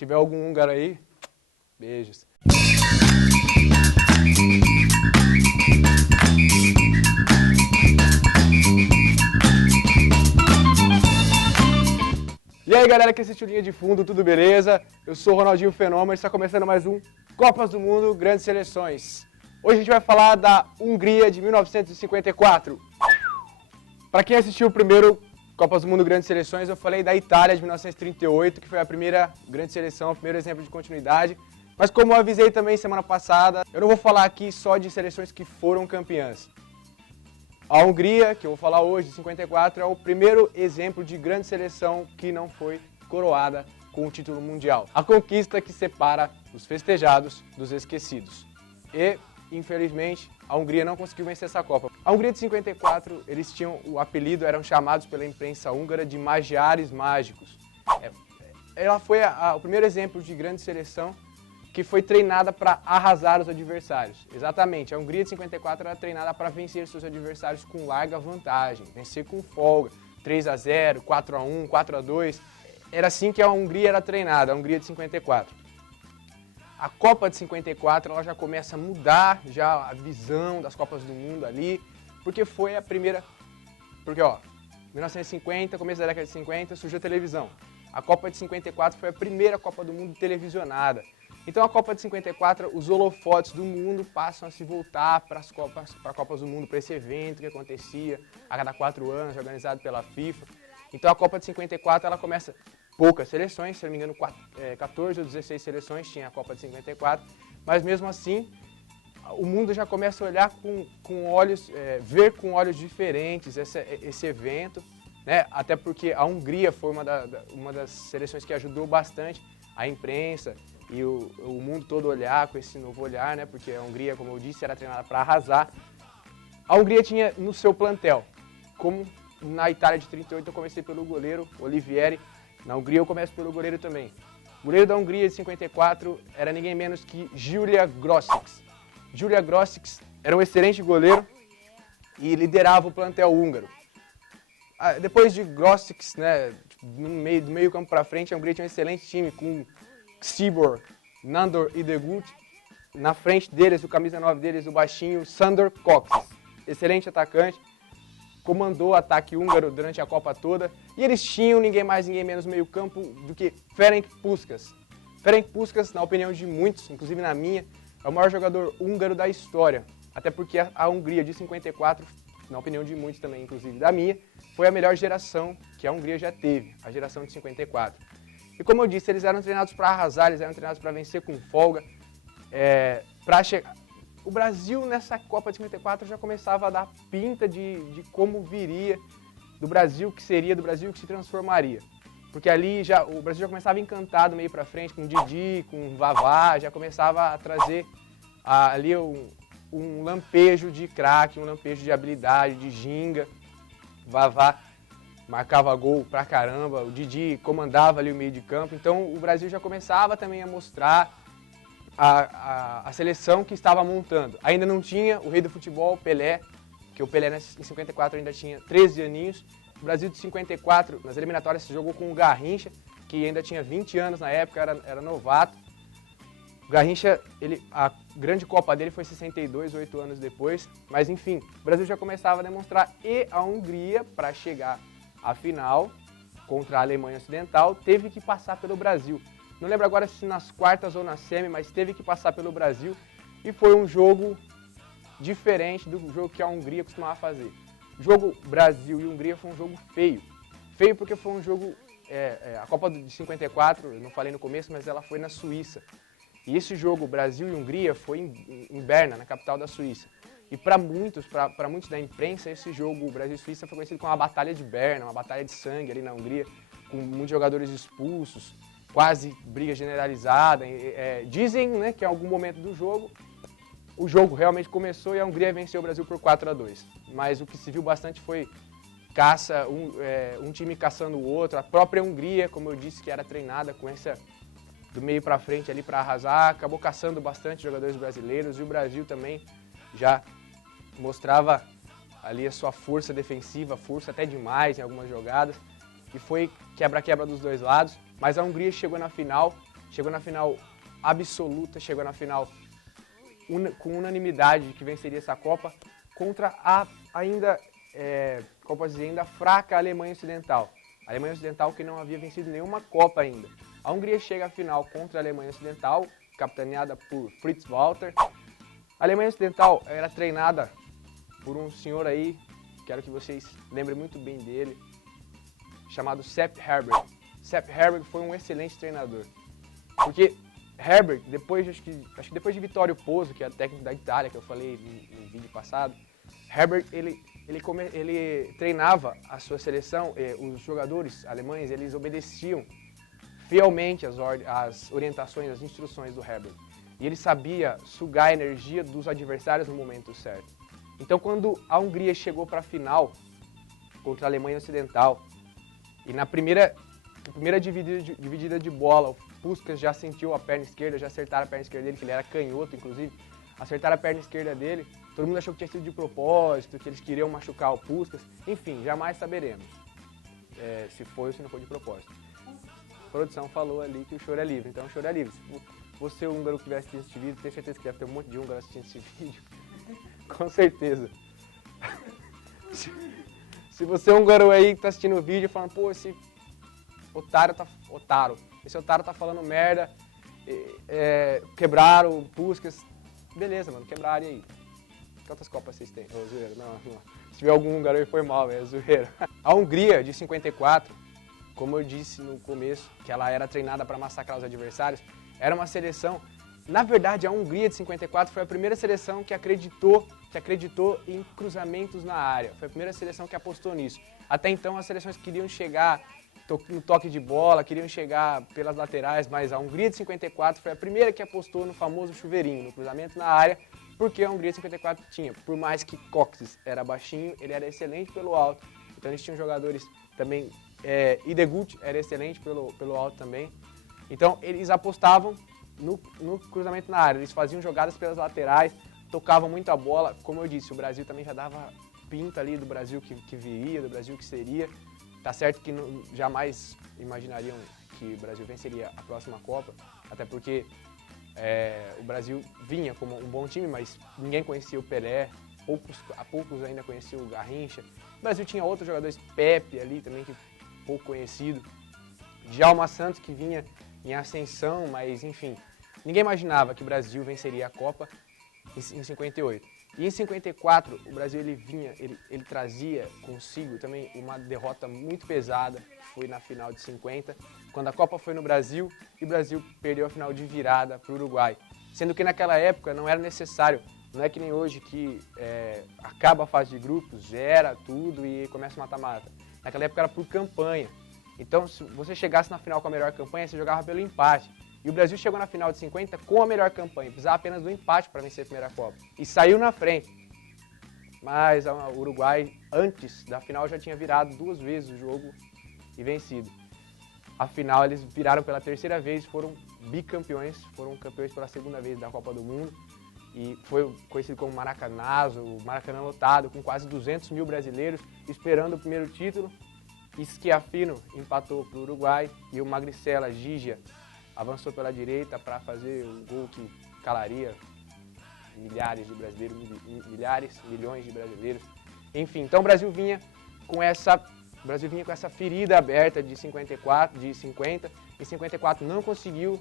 tiver algum húngaro aí, beijos. E aí galera que assistiu Linha de Fundo, tudo beleza? Eu sou o Ronaldinho Fenômeno e está começando mais um Copas do Mundo Grandes Seleções. Hoje a gente vai falar da Hungria de 1954. Para quem assistiu o primeiro Copas do Mundo Grandes Seleções, eu falei da Itália de 1938, que foi a primeira grande seleção, o primeiro exemplo de continuidade. Mas como eu avisei também semana passada, eu não vou falar aqui só de seleções que foram campeãs. A Hungria, que eu vou falar hoje, de 54, é o primeiro exemplo de grande seleção que não foi coroada com o título mundial. A conquista que separa os festejados dos esquecidos. E, infelizmente, a Hungria não conseguiu vencer essa Copa. A Hungria de 54, eles tinham o apelido, eram chamados pela imprensa húngara de Magyares Mágicos. Ela foi o primeiro exemplo de grande seleção que foi treinada para arrasar os adversários. Exatamente, a Hungria de 54 era treinada para vencer seus adversários com larga vantagem, vencer com folga, 3-0, 4-1, 4-2. Era assim que a Hungria era treinada, a Hungria de 54. A Copa de 54 ela já começa a mudar já a visão das Copas do Mundo ali, porque foi a primeira... Porque, 1950, começo da década de 50, surgiu a televisão. A Copa de 54 foi a primeira Copa do Mundo televisionada. Então a Copa de 54, os holofotes do mundo passam a se voltar para as Copas do Mundo, para esse evento que acontecia a cada 4 anos, organizado pela FIFA. Então a Copa de 54 ela começa poucas seleções, se não me engano 14 ou 16 seleções tinha a Copa de 54, mas mesmo assim o mundo já começa a olhar com olhos, ver com olhos diferentes esse evento, né? Até porque a Hungria foi uma das seleções que ajudou bastante a imprensa e o mundo todo olhar com esse novo olhar, né? Porque a Hungria, como eu disse, era treinada para arrasar. A Hungria tinha no seu plantel, como na Itália de 38 eu comecei pelo goleiro Olivieri, na Hungria eu começo pelo goleiro também. O goleiro da Hungria de 54 era ninguém menos que Gyula Grosics. Gyula Grosics era um excelente goleiro e liderava o plantel húngaro. Depois de Grosics, né, do meio campo para frente, a Hungria tinha um excelente time com Csibor, Nandor e Degut. Na frente deles, o camisa 9 deles, o baixinho Sandor Kocsis. Excelente atacante, comandou o ataque húngaro durante a Copa toda. E eles tinham ninguém mais, ninguém menos no meio campo do que Ferenc Puskás. Ferenc Puskás, na opinião de muitos, inclusive na minha, é o maior jogador húngaro da história. Até porque a Hungria de 54, na opinião de muitos também, inclusive da minha, foi a melhor geração que a Hungria já teve, a geração de 54. E como eu disse, eles eram treinados para arrasar, eles eram treinados para vencer com folga. O Brasil nessa Copa de 54 já começava a dar pinta de como viria, do Brasil que seria, do Brasil que se transformaria. Porque ali o Brasil já começava encantado meio para frente, com Didi, com Vavá, já começava a trazer ali um lampejo de craque, um lampejo de habilidade, de ginga. Vavá marcava gol pra caramba, o Didi comandava ali o meio de campo, então o Brasil já começava também a mostrar a seleção que estava montando. Ainda não tinha o rei do futebol, Pelé, que o Pelé em 54 ainda tinha 13 aninhos. O Brasil de 54, nas eliminatórias, se jogou com o Garrincha, que ainda tinha 20 anos na época, era novato. O Garrincha, a grande Copa dele foi em 62, 8 anos depois, mas enfim, o Brasil já começava a demonstrar, e a Hungria, para chegar à final contra a Alemanha Ocidental, teve que passar pelo Brasil. Não lembro agora se nas quartas ou na semi, mas teve que passar pelo Brasil e foi um jogo diferente do jogo que a Hungria costumava fazer. O jogo Brasil e Hungria foi um jogo feio. Feio porque foi um jogo... a Copa de 54, eu não falei no começo, mas ela foi na Suíça. E esse jogo Brasil e Hungria foi em Berna, na capital da Suíça. E para muitos da imprensa, esse jogo Brasil e Suíça foi conhecido como a Batalha de Berna, uma batalha de sangue ali na Hungria, com muitos jogadores expulsos, quase briga generalizada. Dizem, né, que em algum momento do jogo, o jogo realmente começou e a Hungria venceu o Brasil por 4-2. Mas o que se viu bastante foi caça, um time caçando o outro. A própria Hungria, como eu disse, que era treinada com essa do meio para frente ali para arrasar, acabou caçando bastante jogadores brasileiros e o Brasil também já mostrava ali a sua força defensiva, força até demais em algumas jogadas, e foi quebra-quebra dos dois lados, mas a Hungria chegou na final chegou na final absoluta, chegou na final com unanimidade que venceria essa Copa contra a ainda, como posso dizer, ainda fraca Alemanha Ocidental. A Alemanha Ocidental que não havia vencido nenhuma Copa ainda. A Hungria chega à final contra a Alemanha Ocidental, capitaneada por Fritz Walter. A Alemanha Ocidental era treinada por um senhor aí, quero que vocês lembrem muito bem dele, chamado Sepp Herberg. Sepp Herberg foi um excelente treinador, porque Herberg, acho que depois de Vittorio Pozzo, que é o técnico da Itália, que eu falei no vídeo passado, Herberg, ele treinava a sua seleção, os jogadores alemães, eles obedeciam fielmente as orientações, as instruções do Herberg. E ele sabia sugar a energia dos adversários no momento certo. Então, quando a Hungria chegou para a final contra a Alemanha Ocidental, e na primeira dividida de bola, o Puskás já sentiu a perna esquerda, já acertaram a perna esquerda dele, que ele era canhoto, inclusive, acertaram a perna esquerda dele, todo mundo achou que tinha sido de propósito, que eles queriam machucar o Puskás, enfim, jamais saberemos se foi ou se não foi de propósito. A produção falou ali que o choro é livre, então o choro é livre. Se você, húngaro, que estiver assistindo esse vídeo, tenho certeza que deve ter um monte de húngaro assistindo esse vídeo, com certeza. Se você é um húngaro aí que está assistindo o vídeo falando, pô, esse esse otário tá falando merda, quebraram o Puskás. Beleza, mano, quebraram, e aí? Quantas Copas vocês têm? Ô, zoeira, não. Se tiver algum húngaro aí, foi mal, é zoeira. A Hungria, de 54, como eu disse no começo, que ela era treinada para massacrar os adversários, era uma seleção... Na verdade, a Hungria de 54 foi a primeira seleção que acreditou em cruzamentos na área. Foi a primeira seleção que apostou nisso. Até então, as seleções queriam chegar no toque de bola, queriam chegar pelas laterais, mas a Hungria de 54 foi a primeira que apostou no famoso chuveirinho, no cruzamento na área, porque a Hungria de 54 tinha, por mais que Kocsis era baixinho, ele era excelente pelo alto, então eles tinham jogadores também, Idegut era excelente pelo alto também, então eles apostavam no cruzamento na área, eles faziam jogadas pelas laterais, tocavam muito a bola, como eu disse, o Brasil também já dava pinta ali do Brasil que viria, do Brasil que seria. Tá certo que jamais imaginariam que o Brasil venceria a próxima Copa, até porque o Brasil vinha como um bom time, mas ninguém conhecia o Pelé, poucos ainda conheciam o Garrincha. O Brasil tinha outros jogadores, Pepe ali também, que pouco conhecido, Djalma Santos, que vinha em ascensão, mas enfim, ninguém imaginava que o Brasil venceria a Copa em 58. E em 54, o Brasil ele trazia consigo também uma derrota muito pesada, que foi na final de 50, quando a Copa foi no Brasil e o Brasil perdeu a final de virada para o Uruguai. Sendo que naquela época não era necessário, não é que nem hoje que acaba a fase de grupos, zera tudo e começa o mata-mata. Naquela época era por campanha. Então, se você chegasse na final com a melhor campanha, você jogava pelo empate. E o Brasil chegou na final de 50 com a melhor campanha, precisava apenas do empate para vencer a primeira Copa. E saiu na frente. Mas o Uruguai, antes da final, já tinha virado 2 vezes o jogo e vencido. Afinal, eles viraram pela 3ª vez, foram bicampeões, foram campeões pela 2ª vez da Copa do Mundo. E foi conhecido como Maracanazo, o Maracanã lotado, com quase 200 mil brasileiros esperando o primeiro título. Schiaffino empatou para o Uruguai e o Magricella Gigia avançou pela direita para fazer o gol que calaria milhares de brasileiros, milhões de brasileiros. Enfim, então o Brasil vinha com essa ferida aberta de 50. Em 54 não conseguiu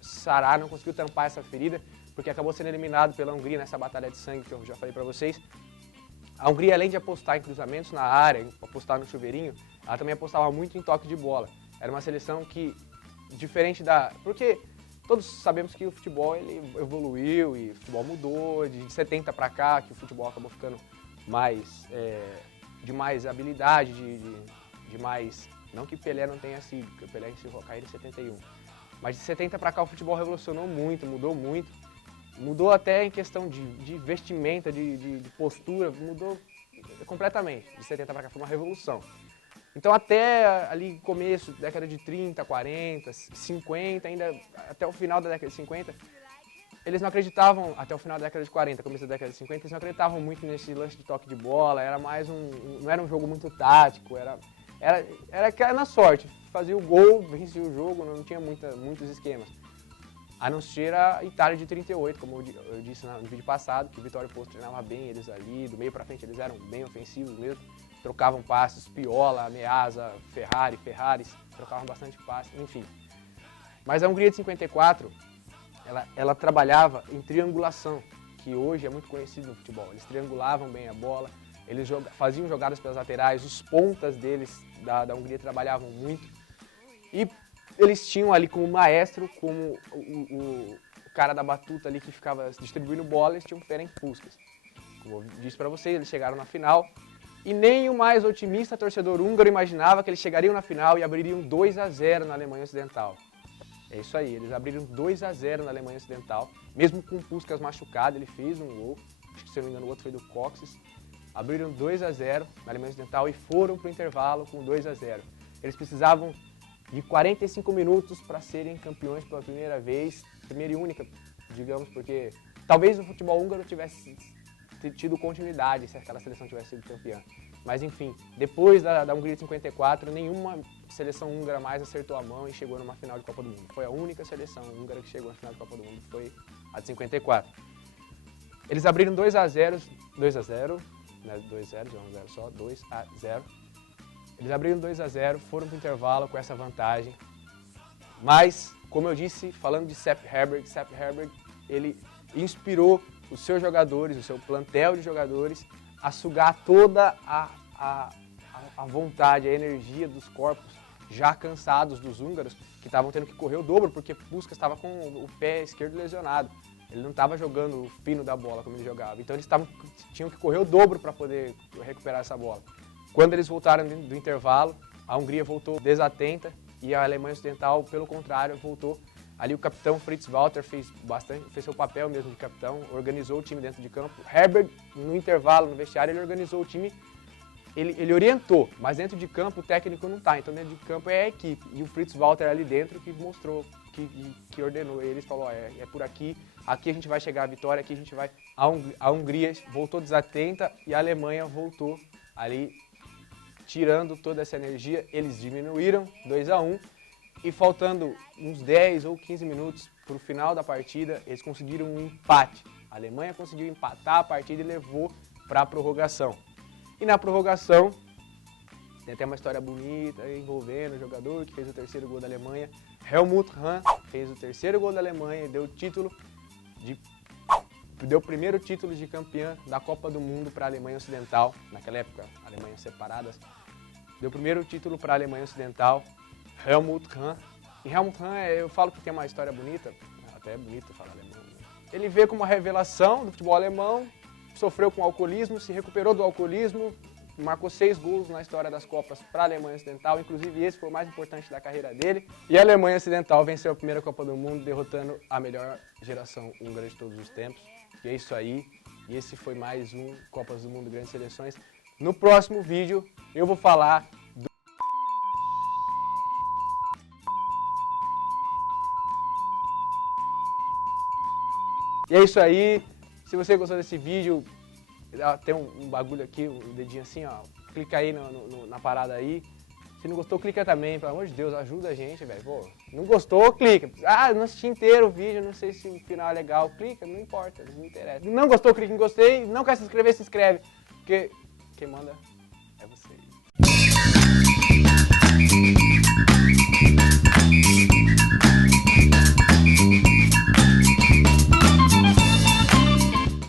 sarar, não conseguiu tampar essa ferida, porque acabou sendo eliminado pela Hungria nessa batalha de sangue que eu já falei para vocês. A Hungria, além de apostar em cruzamentos na área, apostar no chuveirinho, ela também apostava muito em toque de bola. Era uma seleção que, diferente porque todos sabemos que o futebol ele evoluiu e o futebol mudou, de 70 para cá, que o futebol acabou ficando de mais habilidade, de mais... Não que Pelé não tenha sido, porque o Pelé encerrou a carreira em 71. Mas de 70 para cá o futebol revolucionou muito, mudou muito. Mudou até em questão de vestimenta, de postura, mudou completamente. De 70 para cá foi uma revolução. Então até ali começo, década de 30, 40, 50, ainda até o final da década de 50, eles não acreditavam, até o final da década de 40, começo da década de 50, eles não acreditavam muito nesse lance de toque de bola, era mais não era um jogo muito tático, era na sorte, fazia o gol, vencia o jogo, não tinha muitos esquemas. A não ser a Itália de 38, como eu disse no vídeo passado, que o Vittorio Pozzo treinava bem eles ali, do meio pra frente eles eram bem ofensivos mesmo, trocavam passes, Piola, Meazza, Ferraris, trocavam bastante passes, enfim. Mas a Hungria de 54, ela trabalhava em triangulação, que hoje é muito conhecido no futebol. Eles triangulavam bem a bola, eles faziam jogadas pelas laterais, os pontas deles, da Hungria, trabalhavam muito. E eles tinham ali como maestro, como o cara da batuta ali que ficava distribuindo bola, eles tinham o Ferenc Puskás. Como eu disse pra vocês, eles chegaram na final. E nem o mais otimista torcedor húngaro imaginava que eles chegariam na final e abririam 2-0 na Alemanha Ocidental. É isso aí, eles abriram 2-0 na Alemanha Ocidental, mesmo com o Puskás machucado, ele fez um gol, acho que se não me engano o outro foi do Coxes. Abriram 2-0 na Alemanha Ocidental e foram para o intervalo com 2-0. Eles precisavam de 45 minutos para serem campeões pela primeira vez, primeira e única, digamos, porque talvez o futebol húngaro tivesse tido continuidade se aquela seleção tivesse sido campeã. Mas enfim, depois da Hungria de 54, nenhuma seleção húngara mais acertou a mão e chegou numa final de Copa do Mundo. Foi a única seleção húngara que chegou na final de Copa do Mundo, foi a de 54. Eles abriram 2-0, né, 2-0, já 1-0 só, 2-0. Eles abriram 2-0, foram para o intervalo com essa vantagem. Mas, como eu disse, falando de Sepp Herberg, ele inspirou os seus jogadores, o seu plantel de jogadores, a sugar toda a vontade, a energia dos corpos já cansados dos húngaros, que estavam tendo que correr o dobro, porque Puskás estava com o pé esquerdo lesionado. Ele não estava jogando o fino da bola como ele jogava. Então eles tinham que correr o dobro para poder recuperar essa bola. Quando eles voltaram do intervalo, a Hungria voltou desatenta e a Alemanha Ocidental, pelo contrário, voltou. Ali o capitão Fritz Walter fez seu papel mesmo de capitão, organizou o time dentro de campo. Herberg, no intervalo, no vestiário, ele organizou o time, ele orientou, mas dentro de campo o técnico não está, então dentro de campo é a equipe. E o Fritz Walter ali dentro que mostrou, que ordenou eles, falou, é por aqui a gente vai chegar à vitória, aqui a gente vai... A Hungria voltou desatenta e a Alemanha voltou ali, tirando toda essa energia, eles diminuíram 2-1. E faltando uns 10 ou 15 minutos para o final da partida, eles conseguiram um empate. A Alemanha conseguiu empatar a partida e levou para a prorrogação. E na prorrogação, tem até uma história bonita envolvendo o jogador que fez o terceiro gol da Alemanha. Helmut Rahn fez o terceiro gol da Alemanha e deu o primeiro título de campeã da Copa do Mundo para a Alemanha Ocidental. Naquela época, Alemanhas separadas. Deu o primeiro título para a Alemanha Ocidental. Helmut Rahn. E Helmut Rahn, eu falo que tem uma história bonita, até é bonito falar alemão, né? Ele veio como uma revelação do futebol alemão, sofreu com alcoolismo, se recuperou do alcoolismo, marcou 6 gols na história das Copas para a Alemanha Ocidental, inclusive esse foi o mais importante da carreira dele. E a Alemanha Ocidental venceu a primeira Copa do Mundo, derrotando a melhor geração húngara de todos os tempos. E é isso aí, e esse foi mais um Copas do Mundo Grandes Seleções. No próximo vídeo eu vou falar E é isso aí, se você gostou desse vídeo, tem um bagulho aqui, um dedinho assim, ó, clica aí na parada aí. Se não gostou, clica também, pelo amor de Deus, ajuda a gente, velho. Pô, não gostou, clica. Ah, não assisti inteiro o vídeo, não sei se o final é legal, clica, não importa, não me interessa. Não gostou, clica em gostei, não quer se inscrever, se inscreve, porque quem manda